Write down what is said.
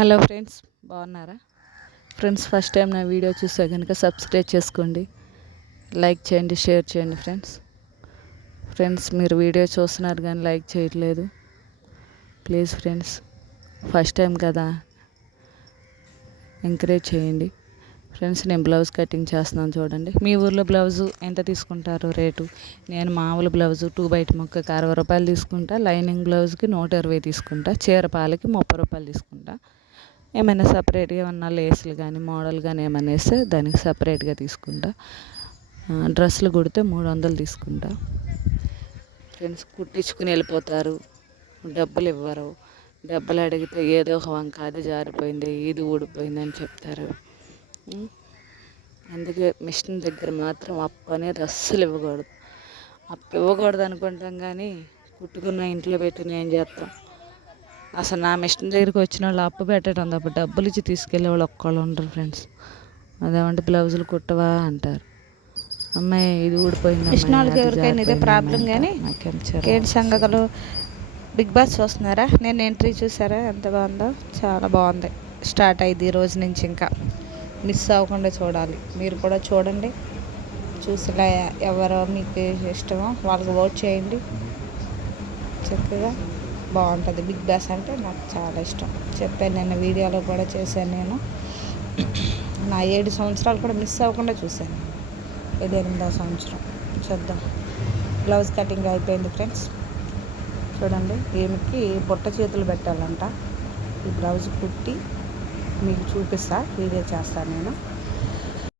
Hello friends, బాగున్నారా? Friends, first time నా video చూస్తే కనుక సబ్స్క్రైబ్ చేసుకోండి, లైక్ చేయండి, షేర్ చేయండి. ఫ్రెండ్స్ మీరు వీడియో చూస్తున్నారు కానీ లైక్ చేయట్లేదు. ప్లీజ్ ఫ్రెండ్స్, ఫస్ట్ టైం కదా, ఎంకరేజ్ చేయండి. ఫ్రెండ్స్, నేను బ్లౌజ్ కటింగ్ చేస్తున్నాను చూడండి. మీ ఊర్లో బ్లౌజు ఎంత తీసుకుంటారు రేటు? నేను మామూలు బ్లౌజు 2 బయట ముక్కకి 60 రూపాయలు తీసుకుంటా, లైనింగ్ బ్లౌజ్కి 120 తీసుకుంటా, చీర పాలకి 30 రూపాయలు తీసుకుంటా. ఏమైనా సపరేట్గా ఏమన్నా లేసులు కానీ మోడల్ కానీ ఏమైనా వేస్తే దానికి సపరేట్గా తీసుకుంటా. డ్రెస్సులు కుడితే 300 తీసుకుంటా. ఫ్రెండ్స్, కుట్టించుకుని వెళ్ళిపోతారు, డబ్బులు ఇవ్వరు. డబ్బులు అడిగితే ఏదో ఒక వంక అది జారిపోయింది, ఇది ఊడిపోయింది అని చెప్తారు. అందుకే మిషన్ దగ్గర మాత్రం అప్పు అనేది అస్సలు ఇవ్వకూడదు. అప్పు ఇవ్వకూడదు అనుకుంటాం కానీ కుట్టుకున్న ఇంట్లో పెట్టుకుని ఏం చేస్తాం? అసలు నా మిషన్ దగ్గరికి వచ్చిన వాళ్ళు అప్పు పెట్టడం తప్ప డబ్బులు ఇచ్చి తీసుకెళ్ళే వాళ్ళు ఒక్కళ్ళు ఉండరు ఫ్రెండ్స్. అదేమంటే బ్లౌజులు కుట్టవా అంటారు. అమ్మాయి ఇది ఊడిపోయింది, మిషన్ వాళ్ళకి ఎవరికైనా ఇదే ప్రాబ్లం. కానీ ఏంటి సంగతులు? బిగ్ బాస్ చూస్తున్నారా? నేను ఎంట్రీ చూసారా? ఎంత బాగుందో, చాలా బాగుంది. స్టార్ట్ అయింది ఈ రోజు నుంచి, ఇంకా మిస్ అవ్వకుండా చూడాలి. మీరు కూడా చూడండి. చూసిలా ఎవరో మీకు ఇష్టమో వాళ్ళకి ఓట్ చేయండి. చక్కగా బాగుంటుంది. బిగ్ బాస్ అంటే నాకు చాలా ఇష్టం. చెప్పాను, నిన్న వీడియోలో కూడా చేశాను. నేను నా 7 సంవత్సరాలు కూడా మిస్ అవ్వకుండా చూశాను. ఇది 8వ సంవత్సరం. చూద్దాం. బ్లౌజ్ కటింగ్ అయిపోయింది ఫ్రెండ్స్. చూడండి, ఈమెకి బుట్ట చేతులు పెట్టాలంట. ఈ బ్లౌజ్ కుట్టి మీకు చూపిస్తా, వీడియో చేస్తాను నేను.